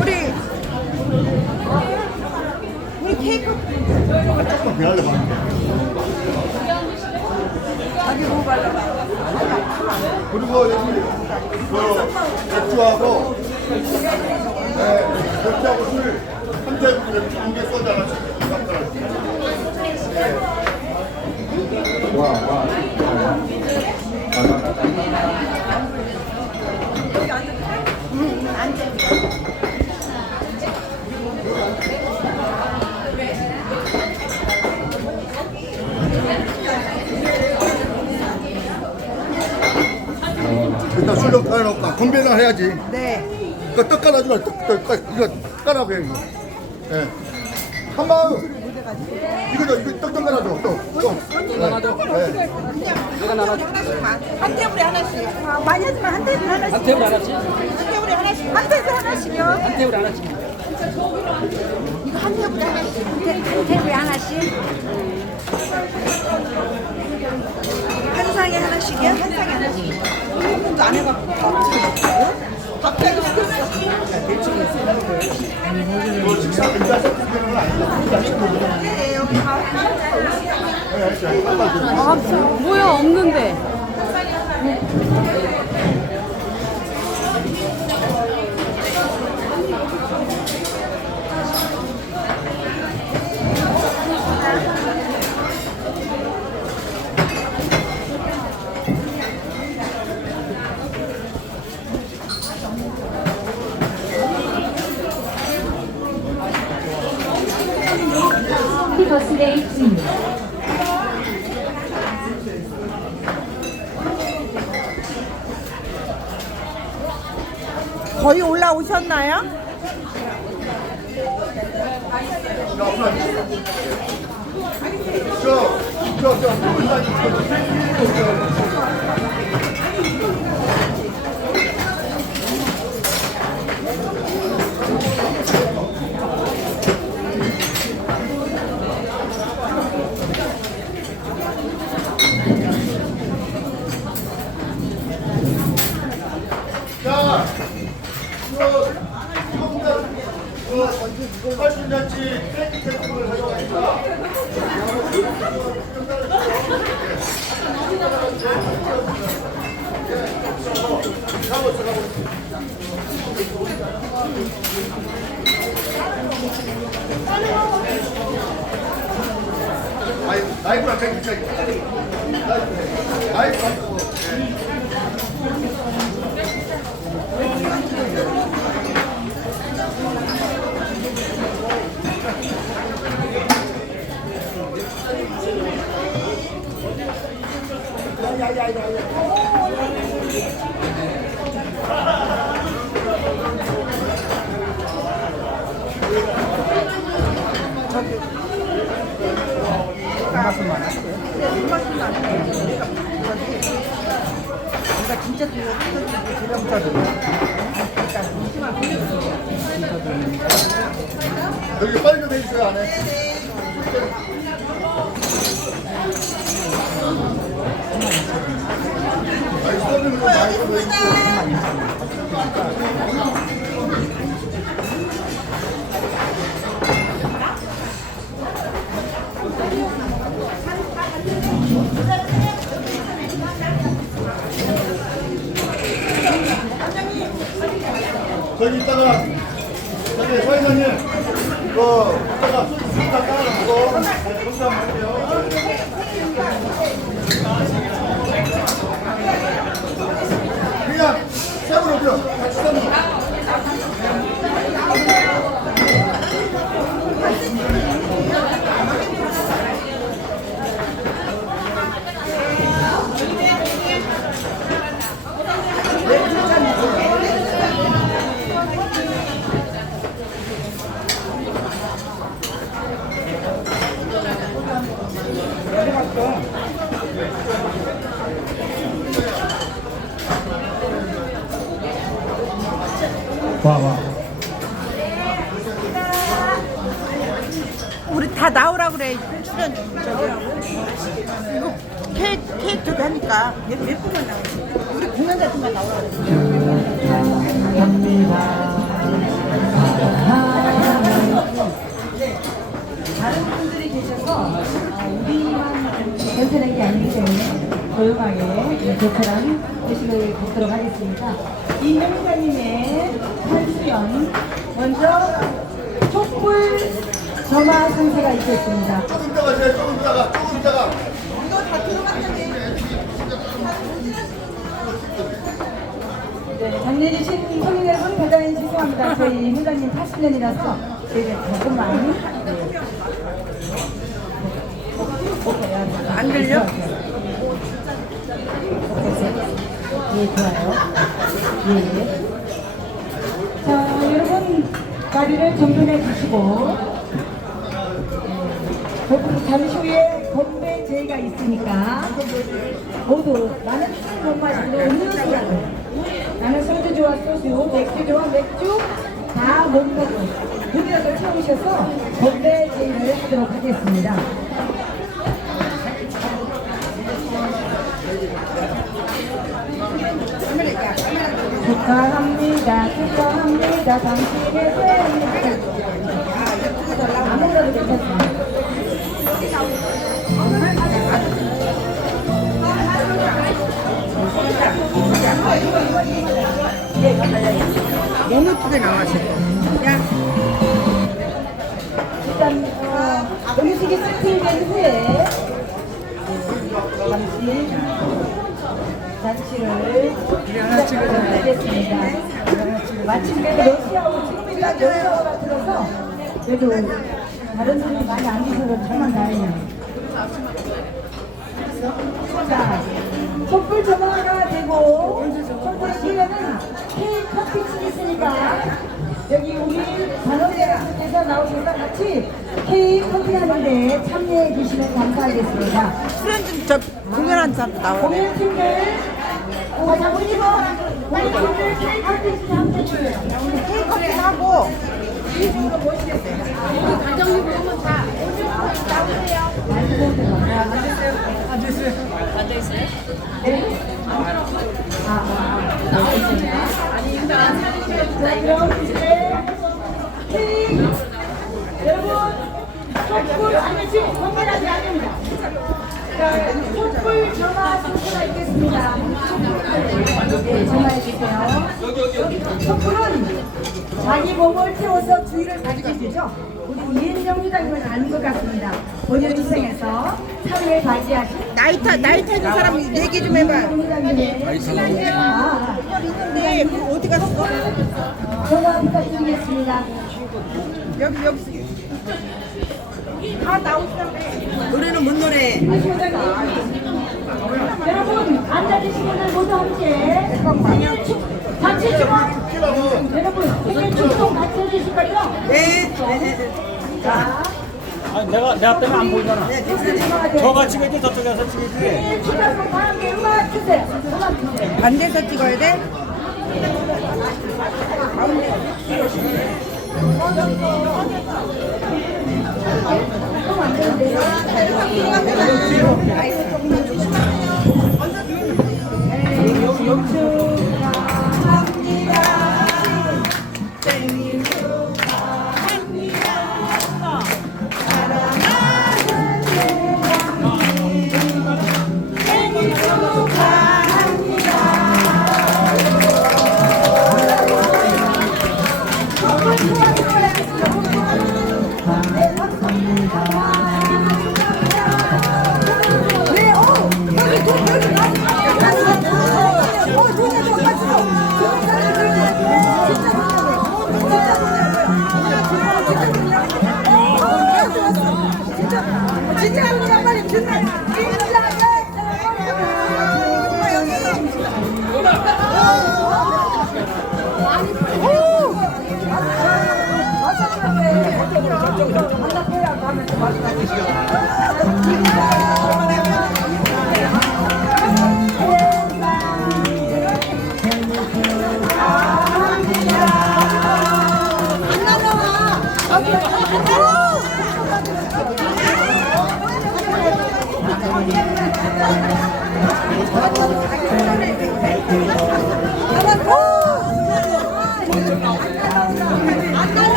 우리 우리 케이크 봤는데. 자기 뭐 발라 그리고 여기 그 맥주하고 네, 맥주하고 술한 잔, 한개 소주 하나씩 일단 술좀 깔아놓을까? 건배나 해야지. 네 이거 떡 깔아주라. 떡, 떡, 떡, 이거 깔아고 해, 이거. 예. 한 마음. 이거, 저, 이거 떡좀 깔아줘. 떡. 떡. 네. 네. 한 테이블에 하나씩 아, 많이 하지만 한 테이블에 하나씩 한 테이블 하나씩? 한 테이블에 하나씩 한 테이블에 하나씩요 한 테이블 하나씩. 이거 한 테이블에 하나씩 한 테이블에 하나씩 한 상에 하나씩이요? 한 상에 하나씩 한 번도 안 시켰어 이거 식사 의자 세트는 아니다. 네 여기 다 아, 뭐야 없는데. 버스데이 중입니다. 거의 올라오셨나요? 저, 저, 저, 자, 그, 그, 팔순잔치 트레이닝 캠프를 가져왔습니다. 라이브, 라이브 여기 빨리 좀 해주세요, 안에. 아니, 써주는 거 많이 써주고. 저기 있다가 저기 사회자님 그 이따가 술다 깔아놓고 공사 한번 할게요 그냥 생으로 오죠 같이 생으로 우리 다 나오라 그래 출연 저기 케이크, 케이크 저기 하니까 예- 예쁘게 나오지. 우리 공연 같은 거 나오라고. 다른 분들이 계셔서 어, 우리만 변태는 게 아니기 때문에 조용하게 조촐한 회식을 갖도록 하겠습니다. 이명사님의 탈수연 먼저 촛불 점화 상세가 있겠습니다. 조금 이따가 하세요. 조금 이따가. 조금 이따가. 이거 다 들어갔는데. 네, 장례주신 손님 여러분 대단히 죄송합니다. 저희 회장님 80년이라서 저희가 조금만 안 들려? 예, 좋아요. 예. 자, 여러분, 다리를 정돈해 주시고, 네, 잠시 후에 건배 제의가 있으니까, 모두 나는 술못 마시고 음료수라도, 나는 소주 좋아 소주, 맥주 좋아 맥주, 다 못 먹고, 물이라도 채우셔서 건배 제의를 하도록 하겠습니다. 축하합니다. 축하합니다. 당신의 생일. 아무거나 괜찮습니다. 너무 예쁘게 나왔어. 야, 일단 어, 음식이 세팅된 후에 잠시 잔치를 시작하도록 하겠습니다. 마침 러시아하고 지금 일단 러시아가 들어서 그래도 다른 분이 많이 안 계셔서 정말 다행이에요. 자, 촛불 점화가 되고 촛불 뒤에는 케이크 커피집이 있으니까 여기 우리 단원대학교에서 나오셔서 같이 케이크 커피 하는데 참여해 주시면 감사 하겠습니다. 프렌즈 저 공연한 사람 나오네. 공연팀들 어, 자, 우리 뭐 공연팀들 케이크 커피 함께 주세요. 케이크 커피 하고 자, 그럼 이제 케이크 촛불 전화 순서가 있겠습니다. 네, 전화해 주세요. 촛불은 자기 몸을 태워서 주의를 되죠. 우리 이은정 회장님은 아는 것 같습니다. 본인 인생에서 사회에 발휘하신 나이 타 나이 타는 사람 얘기 좀 해봐. 신앙자 있는데 그 어디 갔어? 전화 부탁드리겠습니다. 여기 여기. 노래는 못 노래. 여러분 앉아주신 분들 모두 함께 생일 축 같이 주문 여러분 생일 축송 같이 해주실 거죠? 네. 네. 자 아니, 내가 내 앞에는 안 보이잖아. 음악에 저가 찍어야지 저쪽에서 찍어야지. 생일 축하송 다 함께 음악 주세요 음악 주세요 반대서 찍어야 돼? 그럼 안 되는데 Así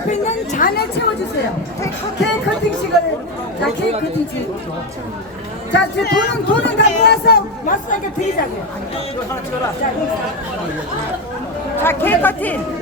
앞에 있는 잔에 채워주세요. 케이크 커팅식을 자 케이크 커팅식. 자 이제 돈은 돈은 갖고 와서 마스터에게 드리자고요. 자, 자 케이크 커팅.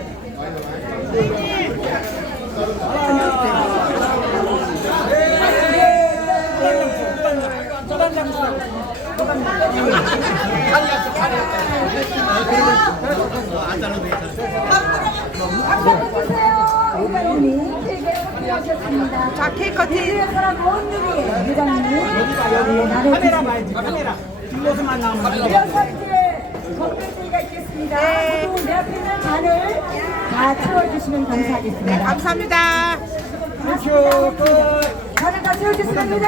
박수 한번 주세요. 회장님이 케이크 커팅하셨습니다. 자 케이크 커팅. 위해서라고 원님이 회장님 네, 나눠주십니다. 카메라. 뒷모습만 나오면 여섯 개 건배제가 있겠습니다. 모두 내 앞에 있는 잔을 다 채워주시면 감사하겠습니다. 감사합니다. 땡큐 끝. 잔을 다 채워주시면